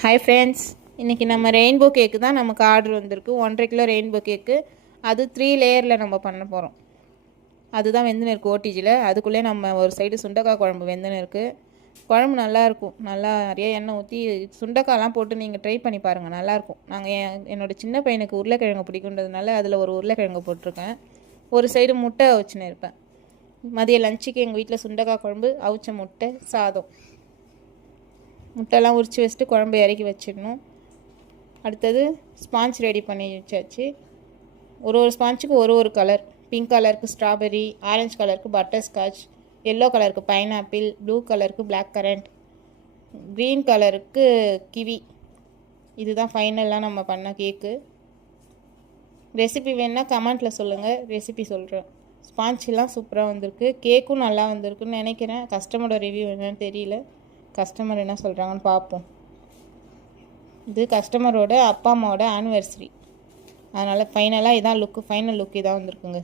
Hi friends இன்றைக்கி நம்ம rainbow கேக்கு தான் நமக்கு ஆர்டர் வந்திருக்கு. ஒன்றரை கிலோ ரெயின்போ கேக்கு அது த்ரீ லேயரில் நம்ம பண்ண போகிறோம் அதுதான் வெந்துன்னு இருக்குது ஓடிஜியில் அதுக்குள்ளே நம்ம ஒரு சைடு சுண்டக்காய் குழம்பு வெந்துன்னு இருக்குது குழம்பு நல்லாயிருக்கும் நல்லா நிறைய எண்ணெய் ஊற்றி சுண்டக்காய்லாம் போட்டு நீங்கள் ட்ரை பண்ணி பாருங்கள் நல்லாயிருக்கும் நாங்கள் என் என்னோடய சின்ன பையனுக்கு உருளைக்கிழங்கு பிடிக்குன்றதுனால அதில் ஒரு உருளைக்கிழங்கு போட்டிருக்கேன். ஒரு சைடு முட்டை வச்சுன்னு இருப்பேன். மதிய லஞ்சுக்கு எங்கள் வீட்டில் சுண்டக்காய் குழம்பு அவிச்ச முட்டை சாதம். முட்டைலாம் உரித்து வச்சுட்டு குழம்பு இறக்கி வச்சிடணும். அடுத்தது ஸ்பாஞ்ச் ரெடி பண்ணி வச்சாச்சு. ஒரு ஒரு ஸ்பாஞ்சுக்கு ஒரு ஒரு கலர் பிங்க் கலருக்கு ஸ்ட்ராபெரி ஆரஞ்சு கலருக்கு பட்டர்ஸ்காட்ச் எல்லோ கலருக்கு பைனாப்பிள் ப்ளூ கலருக்கு பிளாக் கரண்ட் க்ரீன் கலருக்கு கிவி இதுதான் ஃபைனலாக நம்ம பண்ண கேக்கு ரெசிபி வேணுன்னா கமெண்ட்டில் சொல்லுங்கள் ரெசிபி சொல்கிறேன் ஸ்பான்ச்லாம் சூப்பராக வந்திருக்கு. கேக்கும் நல்லா வந்திருக்குன்னு நினைக்கிறேன். கஸ்டமரோட ரிவ்யூ என்னன்னு தெரியல. கஸ்டமர் என்ன சொல்கிறாங்கன்னு பார்ப்போம். இது கஸ்டமரோட அப்பா அம்மாவோட ஆனிவர்சரி அதனால் ஃபைனலாக இதான் லுக்கு ஃபைனல் லுக் இதான் வந்திருக்குங்க.